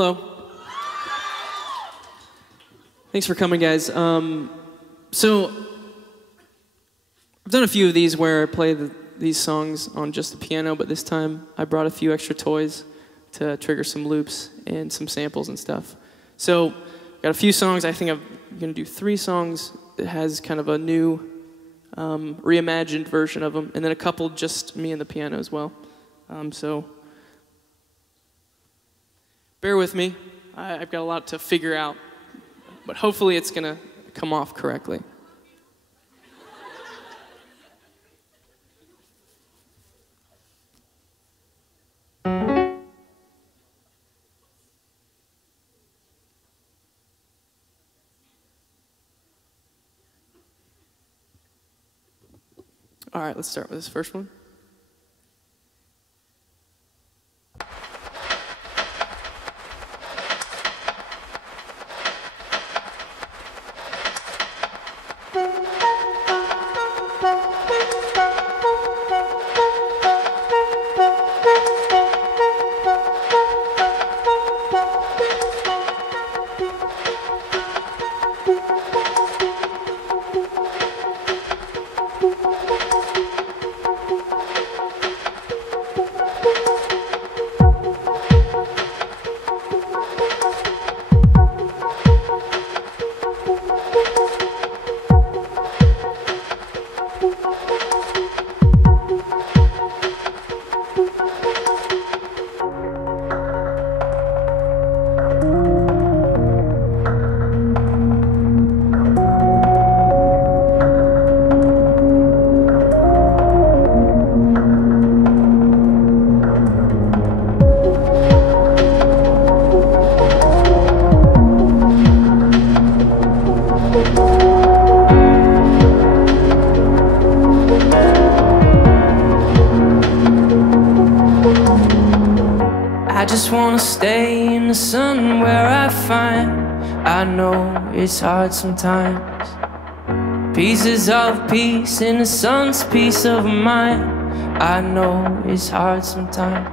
Hello. Thanks for coming, guys. So, I've done a few of these where I play these songs on just the piano, but this time I brought a few extra toys to trigger some loops and some samples and stuff. So, got a few songs. I think I'm going to do 3 songs that has kind of a new, reimagined version of them, and then a couple just me and the piano as well. So, bear with me. I've got a lot to figure out, but hopefully it's going to come off correctly. All right, let's start with this first one. I just wanna stay in the sun where I find I know it's hard sometimes. Pieces of peace in the sun's peace of mind. I know it's hard sometimes.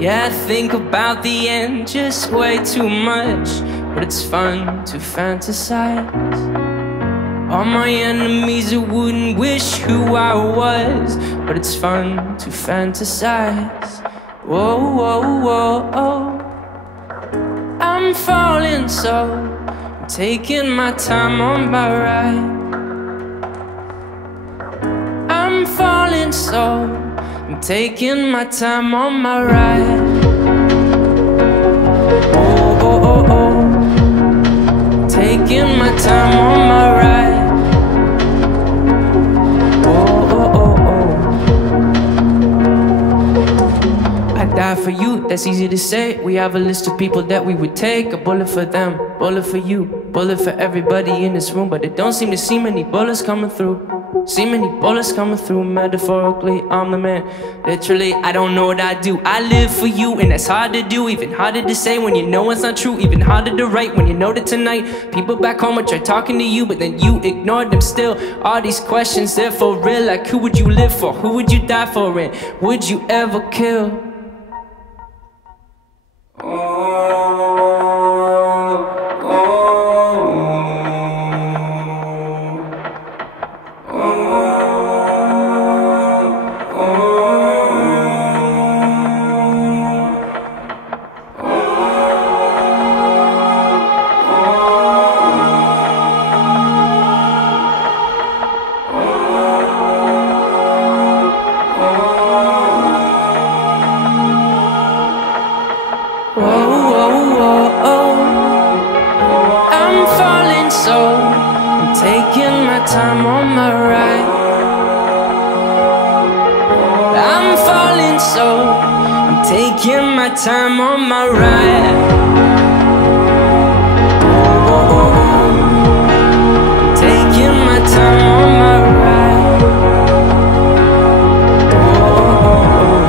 Yeah, I think about the end just way too much, but it's fun to fantasize. All my enemies who wouldn't wish who I was, but it's fun to fantasize. Whoa, whoa, whoa, oh. I'm falling so I'm taking my time on my ride. I'm falling so I'm taking my time on my ride. Oh, oh, oh, oh. Taking my time on my ride. Die for you, that's easy to say. We have a list of people that we would take. A bullet for them, bullet for you, bullet for everybody in this room. But it don't seem to see many bullets coming through. See many bullets coming through. Metaphorically, I'm the man. Literally, I don't know what I do. I live for you, and that's hard to do. Even harder to say when you know it's not true. Even harder to write when you know that tonight people back home would try talking to you, but then you ignored them still. All these questions, they're for real. Like, who would you live for? Who would you die for? And would you ever kill? Time on my ride. I'm falling so I'm taking my time on my ride. Oh, oh, oh. Taking my time on my ride. Oh, oh, oh.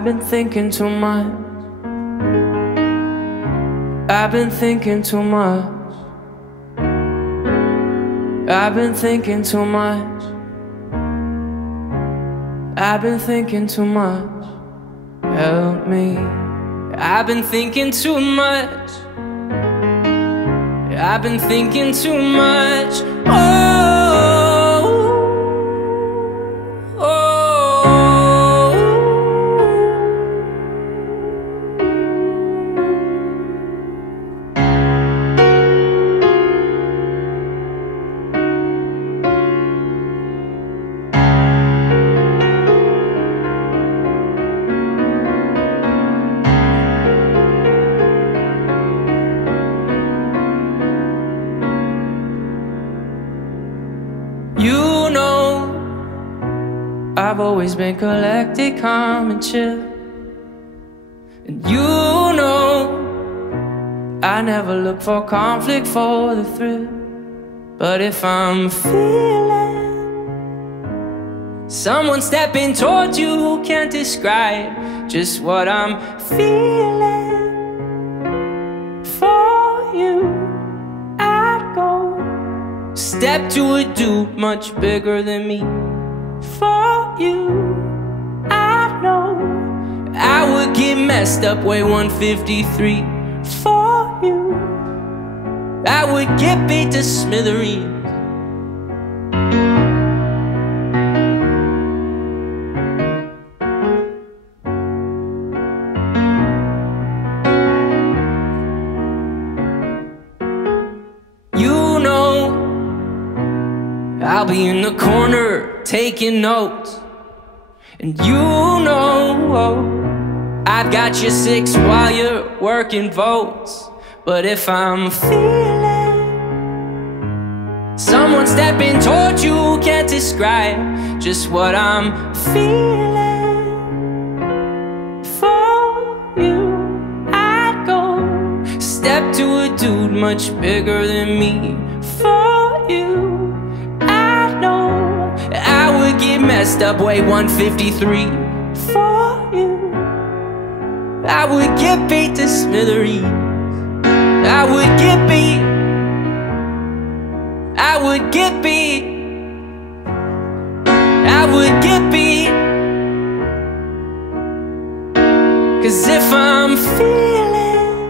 I've been thinking too much. I've been thinking too much. I've been thinking too much. I've been thinking too much. Help me. I've been thinking too much. I've been thinking too much. Oh, oh. You know, I've always been collected, calm and chill. And you know, I never look for conflict for the thrill. But if I'm feeling someone stepping towards you who can't describe just what I'm feeling for you, I'd go step to a dude much bigger than me. For you, I know I would get messed up, weigh 153. For you, I would get beat to smithereens. You know, I'll be in the corner taking notes. And you know, I've got your 6 while you're working votes. But if I'm feeling someone stepping towards you who can't describe just what I'm feeling for you, I'd go step to a dude much bigger than me. For you, I know I would get messed up, weigh 153. For you, I would get beat to smithereens. I would get beat. I would get beat. I would get beat. 'Cause if I'm feeling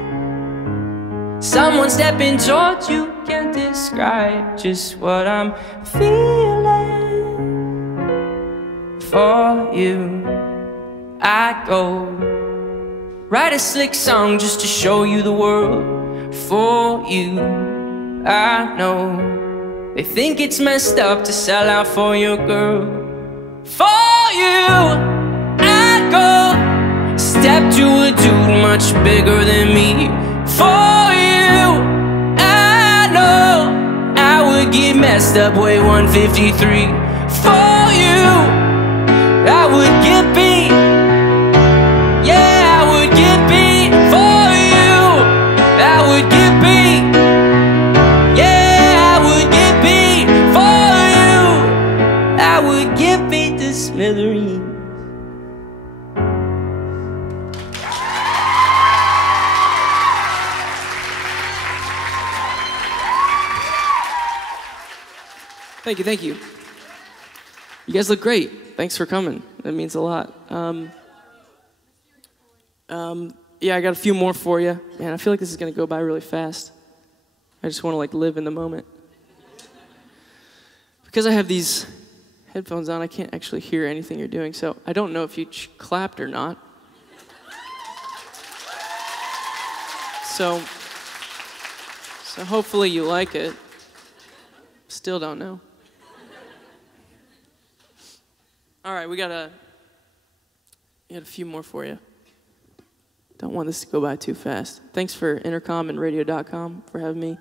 someone stepping towards you, can't describe just what I'm feeling for you, I'd go write a slick song just to show you the world. For you, I know they think it's messed up to sell out for your girl. For you, I'd go step to a dude much bigger than me. For you, I know I would get messed up, weigh 153. For you, I would get beat. Yeah, I would get beat. For you, I would get beat. Yeah, I would get beat. For you, I would get beat to smithereens. Thank you, thank you. You guys look great. Thanks for coming. That means a lot. Yeah, I got a few more for you. Man, I feel like this is gonna go by really fast. I just wanna live in the moment. Because I have these headphones on, I can't actually hear anything you're doing, so I don't know if you clapped or not. So hopefully you like it. Still don't know. All right, we got a few more for you. Don't want this to go by too fast. Thanks for Intercom and Radio.com for having me.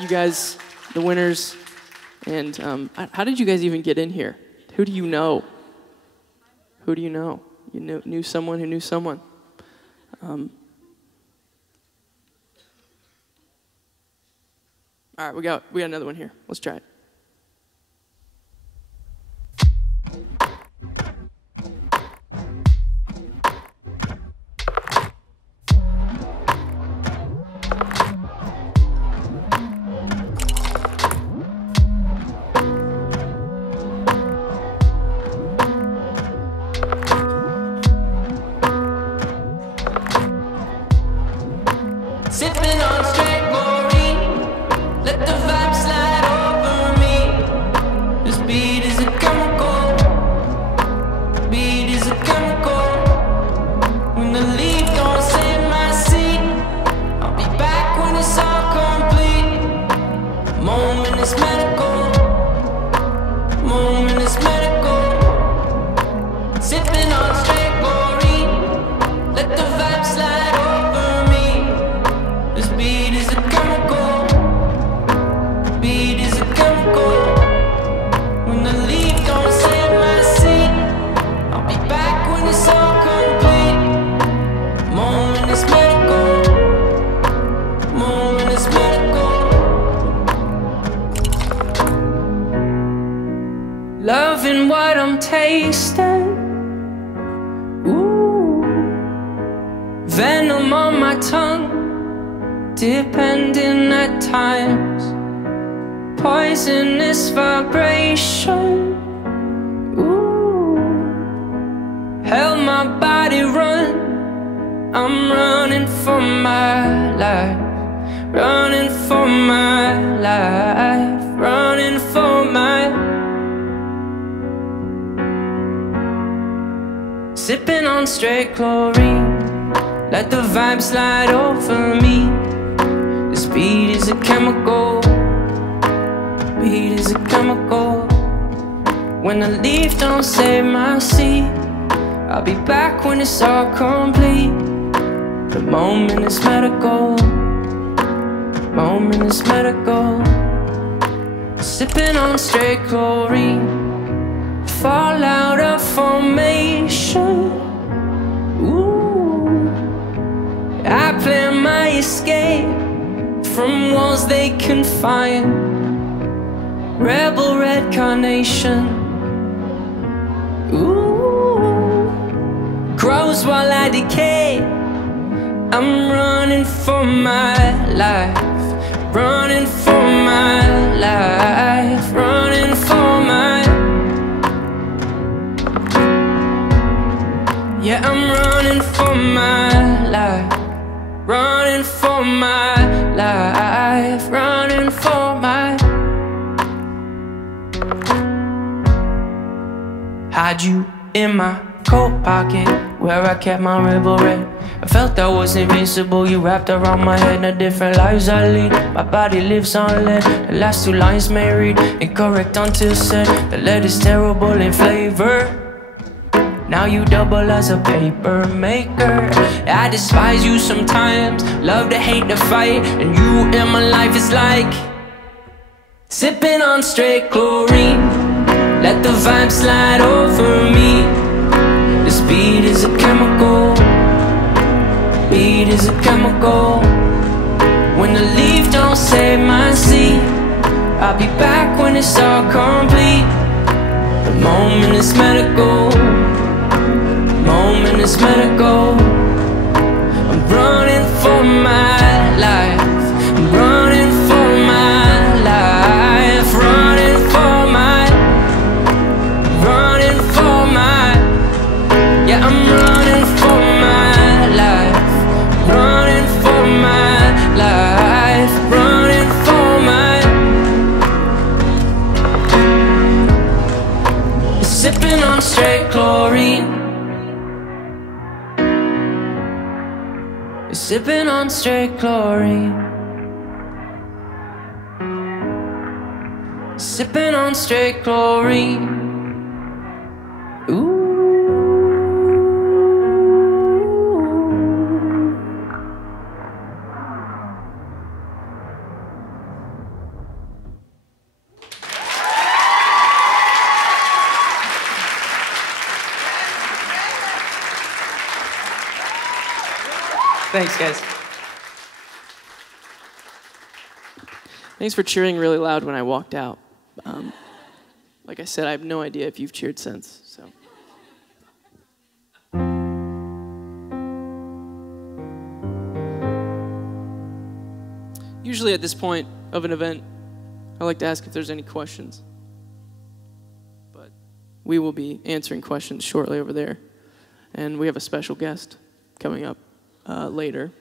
You guys, the winners, and how did you guys even get in here? Who do you know? Who do you know? You knew someone who knew someone. All right, we got another one here. Let's try it. Sipping on straight glory. Let the vibe slide over me. This beat is a chemical. Beat is a chemical. When the leaf don't save my seed, I'll be back when it's all complete. Moment is medical. Moment is medical. Sipping on straight glory. Let the vibe slide over me. This beat is a chemical. Beat is a chemical. When the leaf don't save my seed, I'll be back when it's all complete. Moment is medical. Moment is medical. Loving what I'm tasting. Ooh, venom on my tongue, depending at times. Poisonous vibration. Ooh, held my body run. I'm running for my life, running for my life, running for my. Sipping on straight chlorine. Let the vibe slide over me. This beat is a chemical. Beat is a chemical. When the leaf don't save my seed, I'll be back when it's all complete. The moment is medical. Moment is medical. Sipping on straight chlorine. Fall out of formation. Ooh, I plan my escape from walls they confine. Rebel red carnation. Ooh, grows while I decay. I'm running for my life, running for my life, running for my. Yeah, I'm running for my life, running for my life, running for my. Had you in my coat pocket where I kept my rebel red. I felt I was invincible, you wrapped around my head. The different lives I lead, my body lives on lead. The last two lines may read incorrect until said. The lead is terrible in flavor. Now you double as a paper maker. I despise you sometimes, love to hate to fight. And you in my life is like sipping on straight chlorine. Let the vibe slide over me. This beat is a chemical. Beat is a chemical. When the leaf don't save my seed, I'll be back when it's all complete. The moment is medical. Moment is medical. I'm running for my life. I'm running for my life. Running for my. Running for my. Yeah, I'm running for my life. Running for my life. Running for my. Sipping on straight chlorine. Sipping on straight chlorine. Sipping on straight chlorine. Ooh. Thanks, guys. Thanks for cheering really loud when I walked out. Like I said, I have no idea if you've cheered since, so. Usually at this point of an event, I like to ask if there's any questions. But we will be answering questions shortly over there. And we have a special guest coming up later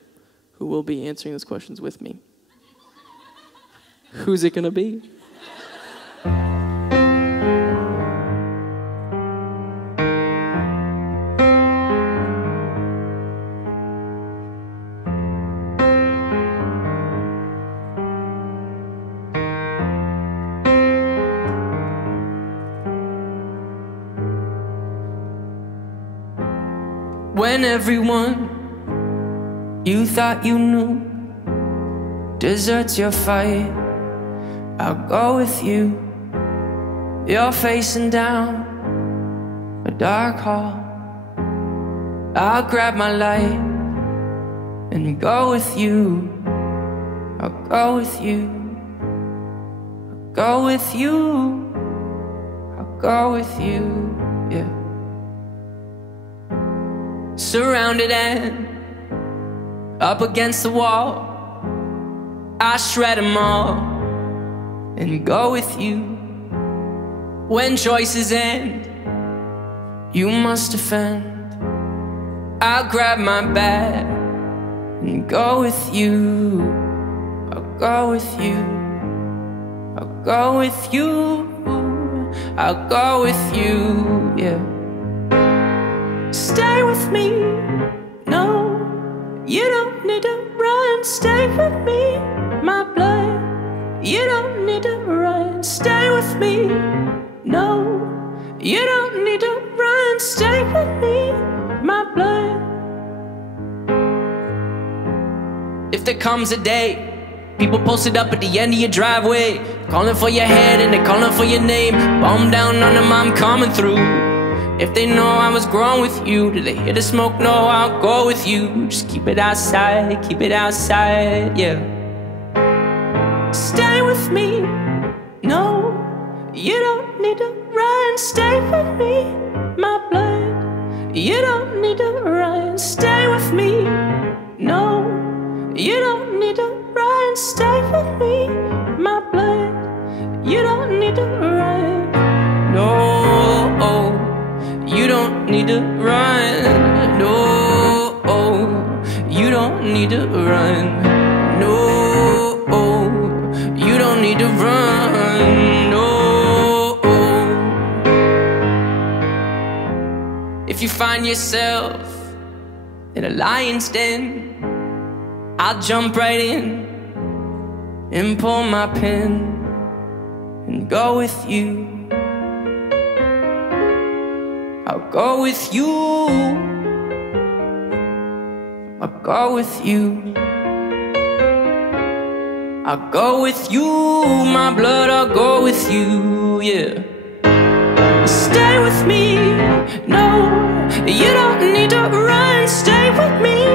who will be answering those questions with me. Who's it gonna be? When everyone you thought you knew deserts your fight, I'll go with you. You're facing down a dark hall. I'll grab my light and go with you. I'll go with you. I'll go with you. I'll go with you, yeah. Surrounded and up against the wall, I shred them all and go with you. When choices end, you must defend. I'll grab my bat and go with you. I'll go with you. I'll go with you. I'll go with you, yeah. Stay with me, no, you don't need to run. Stay with me, my blood, you don't need to run. Stay with me, no, you don't need to run. Stay with me, my blood. If there comes a day, people posted up at the end of your driveway, calling for your head and they're calling for your name. Bomb down on them, I'm coming through. If they know I was growing with you, do they hear the smoke? No, I'll go with you. Just keep it outside, yeah. Stay with me, no, you don't need to run. Stay with me, my blood, you don't need to run. Stay with me, no, you don't need to run. Stay with me, my blood, you don't need to run. No, you don't need to run. No, you don't need to run. No, you don't need to run. No. If you find yourself in a lion's den, I'll jump right in and pull my pin and go with you. I'll go with you. I'll go with you. I'll go with you, my blood, I'll go with you, yeah. Stay with me, no, you don't need to run. Stay with me,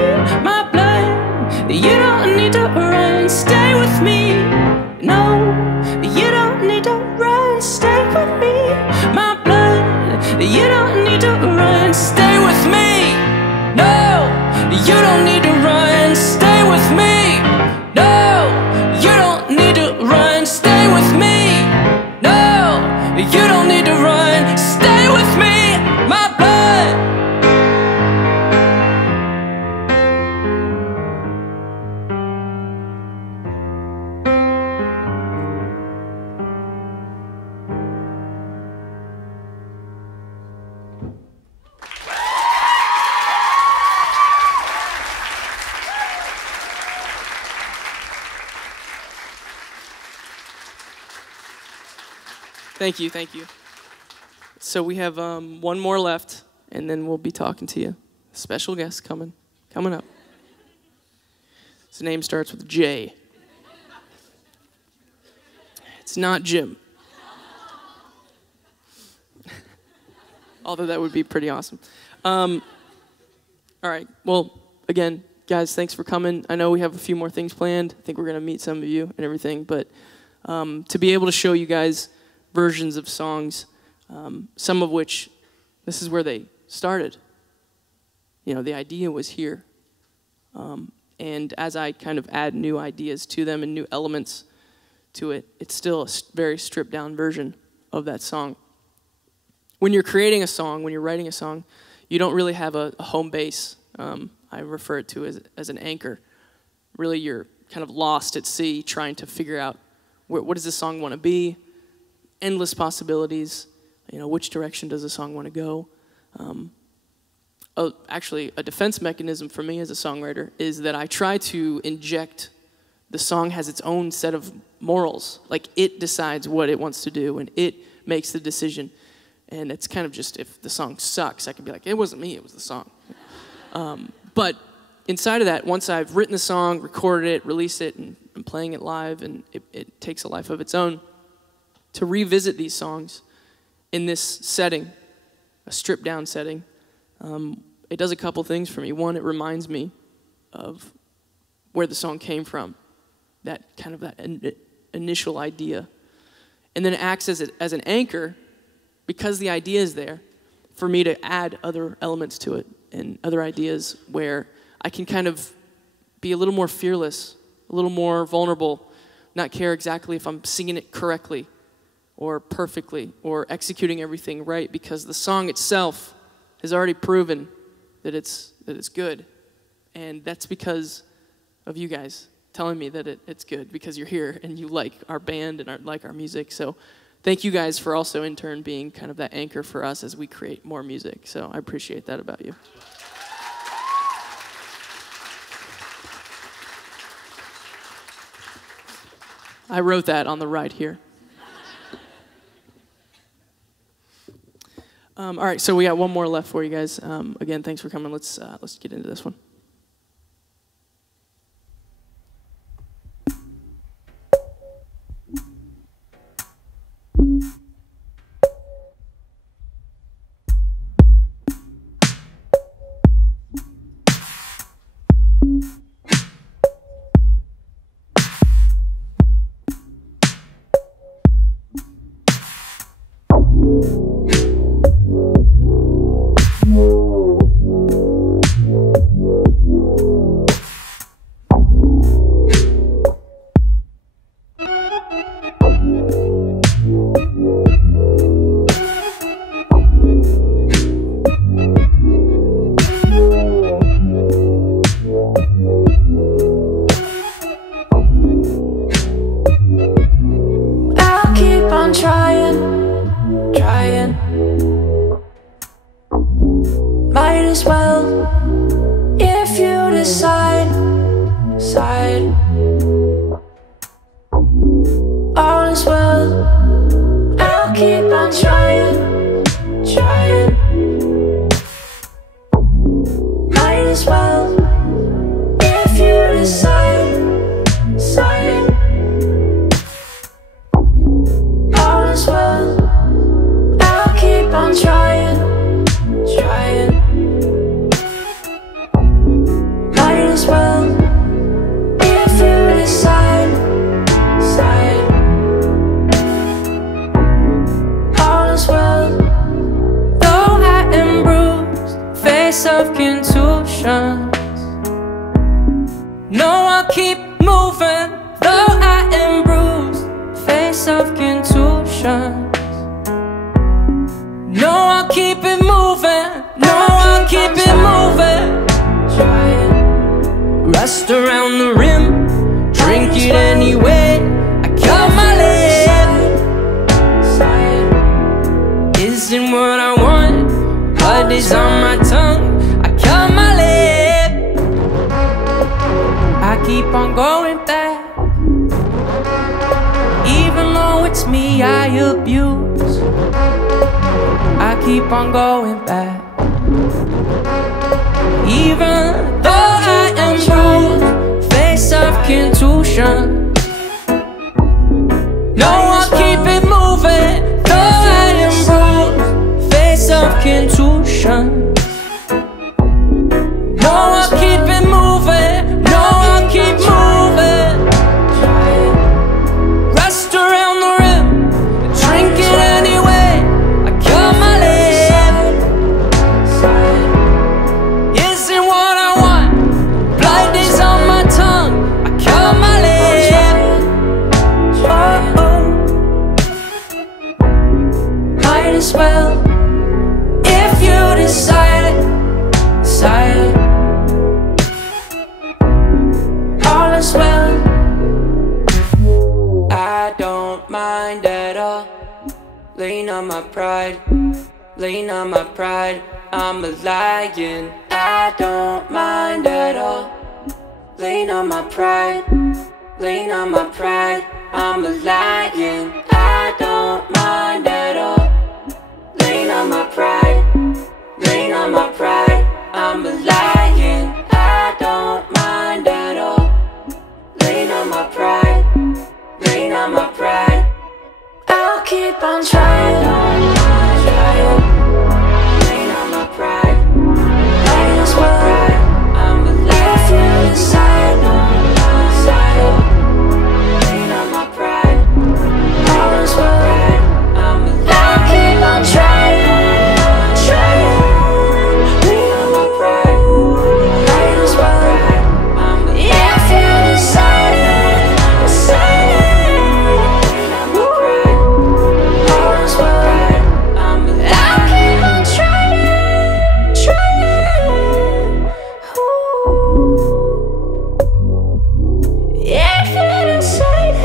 my blood, you don't need to run. Stay with me, no, you don't need to run. Stay with me, my blood, you don't need to run. Stay with me, no, you don't need to run. Stay with me, no, you don't need to run. Stay with me, no, you don't need to run. Stay with me, my blood. Thank you, thank you. So we have one more left, and then we'll be talking to you. Special guest coming up. His name starts with J. It's not Jim. Although that would be pretty awesome. All right, well, again, guys, thanks for coming. I know we have a few more things planned. I think we're going to meet some of you and everything, but to be able to show you guys versions of songs, some of which, this is where they started. You know, the idea was here. And as I kind of add new ideas to them and new elements to it, it's still a very stripped down version of that song. When you're creating a song, when you're writing a song, you don't really have a home base. I refer it to as an anchor. really you're kind of lost at sea trying to figure out what does this song want to be, endless possibilities, you know, which direction does the song want to go. Actually, a defense mechanism for me as a songwriter is that I try to inject the song has its own set of morals. Like, it decides what it wants to do, and it makes the decision. And it's kind of just, if the song sucks, I can be like, it wasn't me, it was the song. But inside of that, once I've written the song, recorded it, released it, and I'm playing it live, and it takes a life of its own, to revisit these songs in this setting, a stripped-down setting, it does a couple things for me. One, it reminds me of where the song came from, that initial idea. And then it acts as an anchor, because the idea is there, for me to add other elements to it and other ideas where I can kind of be a little more fearless, a little more vulnerable, not care exactly if I'm singing it correctly or perfectly or executing everything right, because the song itself has already proven that it's good. And that's because of you guys telling me that it's good, because you're here and you like our band and like our music. So thank you guys for also in turn being kind of that anchor for us as we create more music. So I appreciate that about you. I wrote that on the right here. All right, so we got one more left for you guys. Again, thanks for coming. Let's get into this one. Might as well, if you decide. All is well, I'll keep on trying. Might as well, if you decide. All is well, I'll keep on trying. Might as well, if you decide. All is well. Though I am bruised, face of contusions, no, I'll keep moving. Though I am bruised, face of contusions, no, I'll keep it moving. No, I'll keep it moving. Rust around the rim, drink it anyway. I cut my lip. Isn't what I want, blood is on my tongue. I cut my lip. I keep on going back, even though it's me I abuse. I keep on going back, even though I am bruised, face of contusion. No, I'll keep it moving. Though I am bruised, face of contusion. No, I'll keep it moving. No, I'll keep moving. Rust around the rim, drink it anyway. I cut my lip. Isn't what I want, blood is on my tongue. I cut my lip. Oh, might as well, if you decide. lean on my pride, lean on my pride. I'm a lion, I don't mind at all. Lean on my pride, lean on my pride. I'm a lion, I don't mind at all. Lean on my pride, lean on my pride. I'm a lion, I don't mind at all. Lean on my pride, lean on my pride. I'll keep on trying, trying. Lean on my pride, lean on my pride. I'm a lion inside, inside. Lean on my pride, lean on my pride. I'll keep on trying, trying. Lean on my pride, lean on my pride. If you decide, decide. Lean on my pride, lean on my pride. I'll keep on trying, trying. If you decide,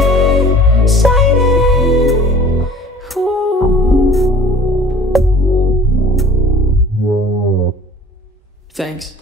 decide. Thanks.